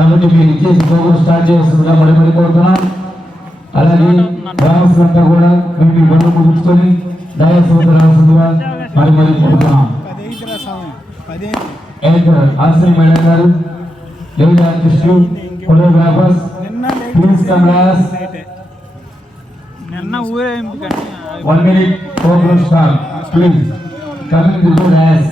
కాబట్టి మీరు ఇచ్చేసి ప్రోగ్రామ్ స్టార్ట్ చేస్తుందిగా మరి కోరుతున్నాం. అలాగే గ్రామస్తులు అంతా కూడా మీరు బండ్లు ముగించుకొని దయచేసి రావాల్సిందిగా మరి కోరుతున్నాం. ఆశ్రయ మేడం గారు, Yogi artist, choreographers, please come లాస్. 1 minute program start. Please coming to the dais.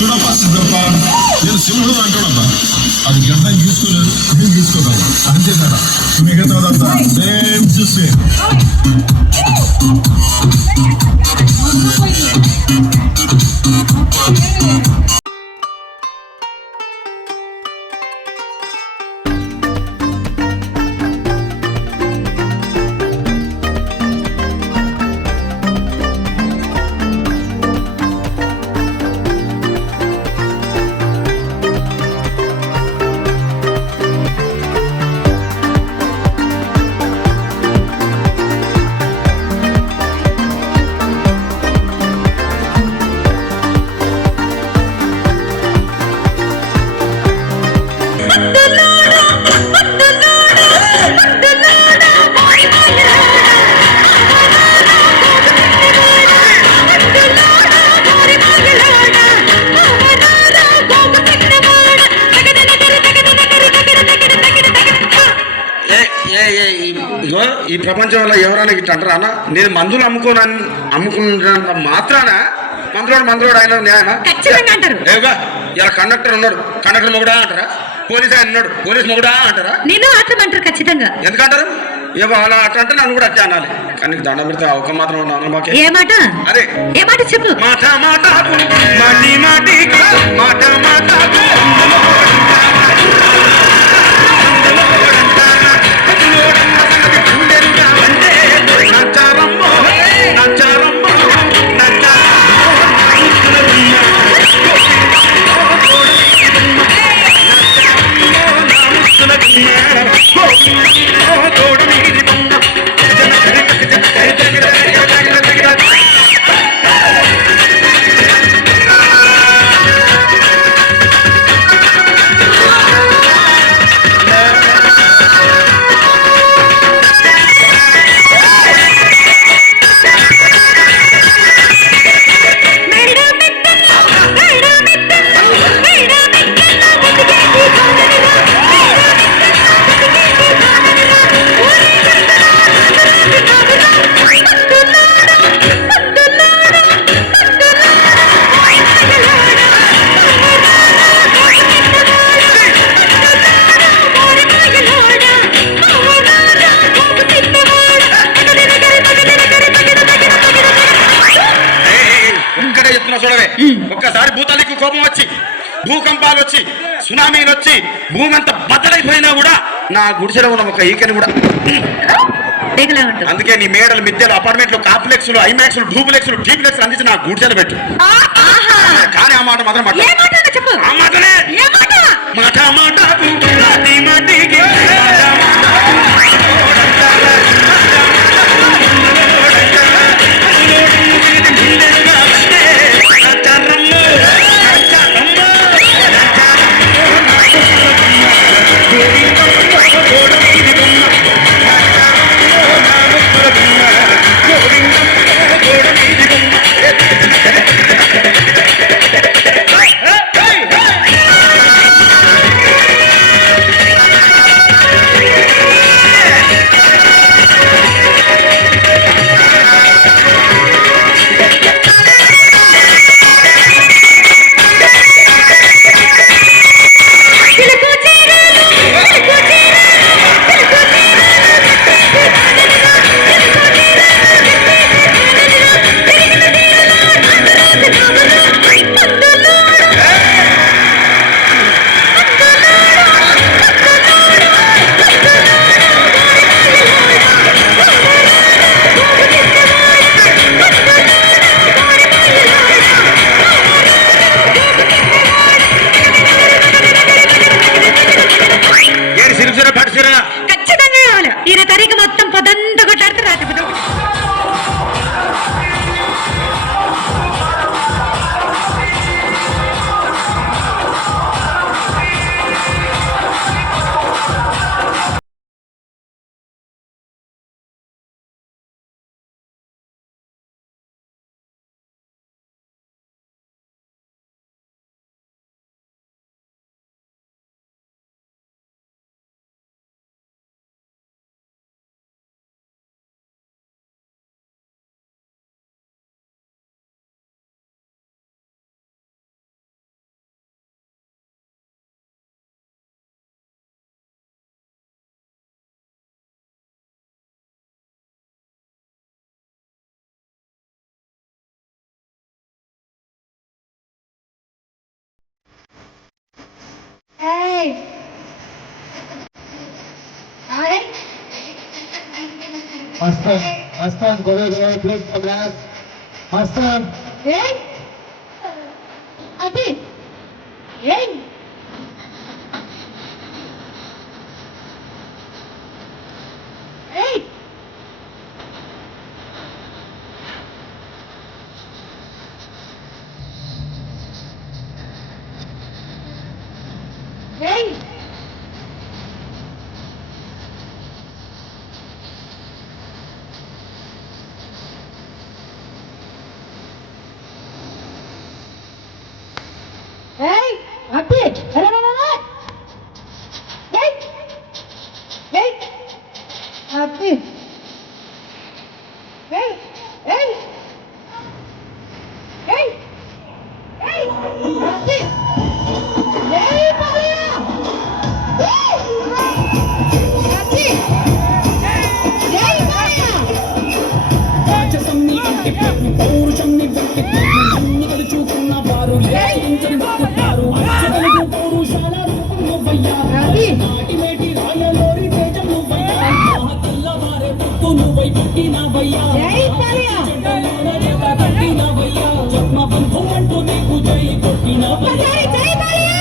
చూడప్పా సిద్ధప్ప, నేను సింహం అంటాడబ్బా. అది గడ్డం తీసుకోలేదు, నేను తీసుకోగలను. అంతే కదా, మిగతాదంతా సేమ్ టు సేమ్. ఇగో ఈ ప్రపంచంలో ఎవరైనా ఇట్లా అంటారా అన్న? నేను మందులు అమ్ముకున్నంత మాత్రాన మందులోడు ఆయన న్యాయమా? ఖచ్చితంగా అంటారు. ఏగా ఇలా కండక్టర్ ఉన్నాడు, కండక్టర్ మొగుడా అంటారా? పోలీస్ ఆయన ఉన్నాడు, పోలీస్ మొగుడా అంటారా? నేను అట్లా ఖచ్చితంగా. ఎందుకంటారు? ఏమో అలా అట్లా అంటే నన్ను కూడా అట్లా అనాలి. కానీ దండం పెడితే ఒక మాత్రం మాకే ఏ మాట? అదే ఏ మాట చెప్పు. మాట మాట మాటి మాటి మాట మాట ఒక్కసారి భూతానికి కోపం వచ్చి, భూకంపాలు వచ్చి, సునామీలు వచ్చి, భూమి అంతా బద్దలైపోయినా కూడా నా గుడిసెలో ఉన్న ఒక ఈకని కూడా. అందుకే నీ మేడలు, మిద్దెలు, అపార్ట్మెంట్లు, కాంప్లెక్స్లు, ఐమాక్స్లు, డూప్లెక్స్లు, టీప్లెక్స్లు అందించి నా గుడిసెలు పెట్టు. కానీ ఆ మాట మాత్రం ఆ మాటనే మాట మాట Aslan, go away, please, Abras. Aslan. Hey! Abi! Hey! Hey! Hey! Hey! Update! Hey! Hey! Happy ఏయ్ ఏయ్ ఏయ్ ఏయ్ హ్యాపీ ఏయ్ బాలయ్య హ్యాపీ ఏయ్ బాలయ్య రాజసంని అంటే పౌరుషంని బట్టి అన్ని గడుచుకున్న వారు లేచించని బతుకుతారు అచ్చగలుగు పౌరుషాల రూపం నువ్వయ్యా నాటిమేటి రాయలోరి తేజం నువ్వయ్యా తెల్లవారే పొత్తు నువ్వై పుట్టినవయ్యా కట్టినవయ్యా జన్మ బంధం అంటూ నీకు జై కొట్టినవయ్యా జై బాలయ్య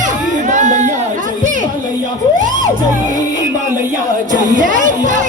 జై బాలయ్య జై బాలయ్య జై